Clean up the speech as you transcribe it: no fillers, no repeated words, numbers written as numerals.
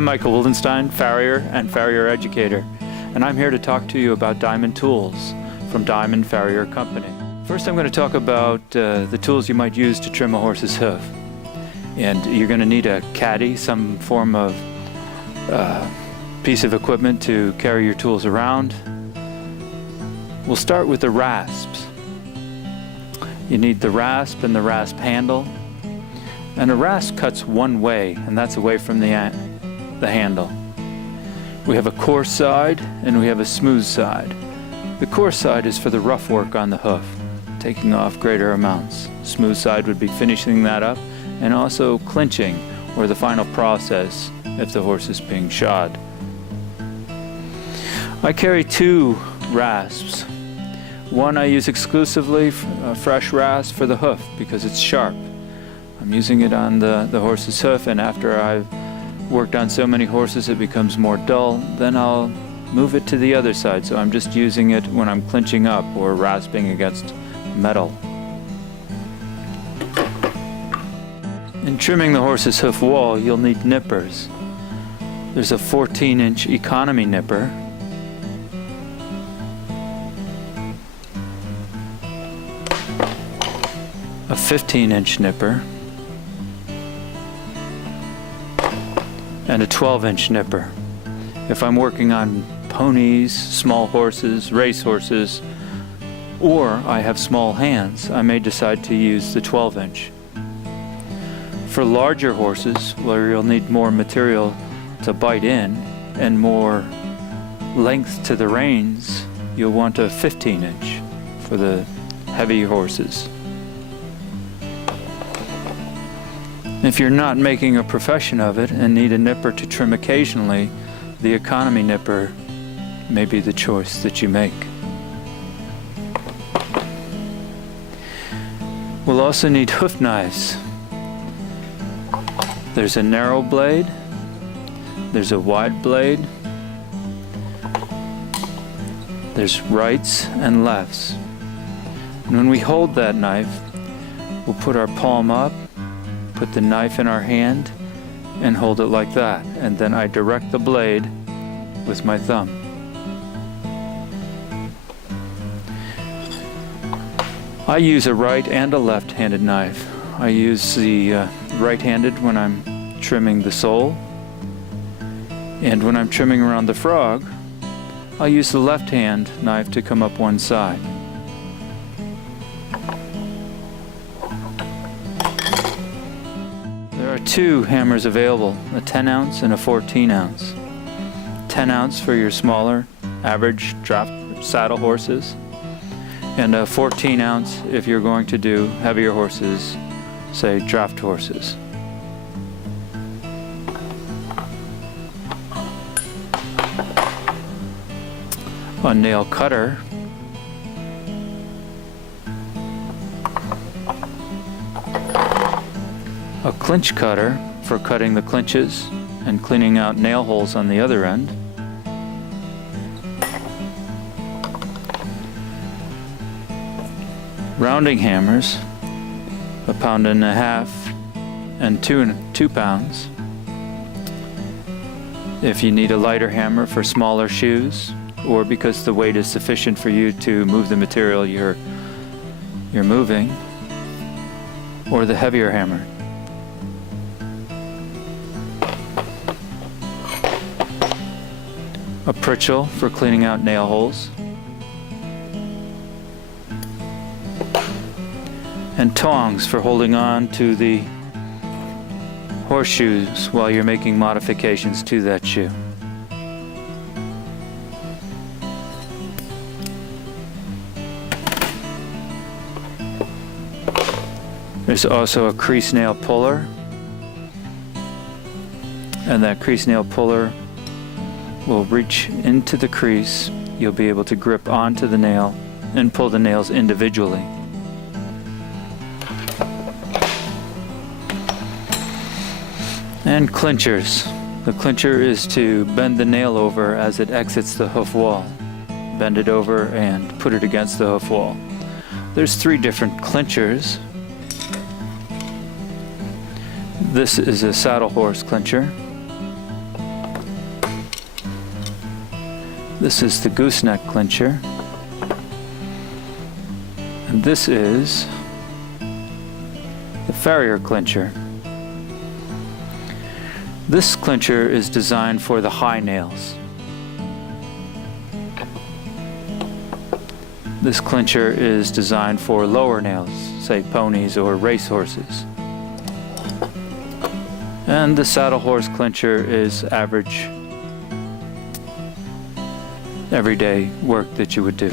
I'm Michael Wildenstein, Farrier and Farrier Educator, and I'm here to talk to you about diamond tools from Diamond Farrier Company. First, I'm going to talk about the tools you might use to trim a horse's hoof. And you're going to need a caddy, some form of piece of equipment to carry your tools around. We'll start with the rasps. You need the rasp and the rasp handle. And a rasp cuts one way, and that's away from the handle. We have a coarse side and we have a smooth side. The coarse side is for the rough work on the hoof, taking off greater amounts. Smooth side would be finishing that up and also clinching, or the final process if the horse is being shod. I carry two rasps. One I use exclusively a fresh rasp for the hoof because it's sharp. I'm using it on the horse's hoof, and after I've worked on so many horses it becomes more dull, then I'll move it to the other side. So I'm just using it when I'm clinching up or rasping against metal. In trimming the horse's hoof wall, you'll need nippers. There's a 14-inch economy nipper, a 15-inch nipper, and a 12-inch nipper. If I'm working on ponies, small horses, race horses, or I have small hands, I may decide to use the 12-inch. For larger horses, where you'll need more material to bite in and more length to the reins, you'll want a 15-inch for the heavy horses. If you're not making a profession of it and need a nipper to trim occasionally, the economy nipper may be the choice that you make. We'll also need hoof knives. There's a narrow blade, there's a wide blade, there's rights and lefts. And when we hold that knife, we'll put our palm up, put the knife in our hand, and hold it like that. And then I direct the blade with my thumb. I use a right and a left-handed knife. I use the right-handed when I'm trimming the sole, and when I'm trimming around the frog, I'll use the left-hand knife to come up one side. There are two hammers available, a 10-ounce and a 14-ounce. 10-ounce for your smaller, average draft saddle horses, and a 14-ounce if you're going to do heavier horses, say draft horses. A nail cutter, a clinch cutter for cutting the clinches and cleaning out nail holes on the other end, rounding hammers, 1.5 pounds and 2 pounds. If you need a lighter hammer for smaller shoes, or because the weight is sufficient for you to move the material you're moving, or the heavier hammer. A pritchel for cleaning out nail holes, and tongs for holding on to the horseshoes while you're making modifications to that shoe. There's also a crease nail puller, and that crease nail puller will reach into the crease. You'll be able to grip onto the nail and pull the nails individually. And clinchers. The clincher is to bend the nail over as it exits the hoof wall. Bend it over and put it against the hoof wall. There's 3 different clinchers. This is a saddle horse clincher. This is the gooseneck clincher. And this is the Farrier clincher. This clincher is designed for the high nails. This clincher is designed for lower nails, say ponies or racehorses. And the saddle horse clincher is average, everyday work that you would do.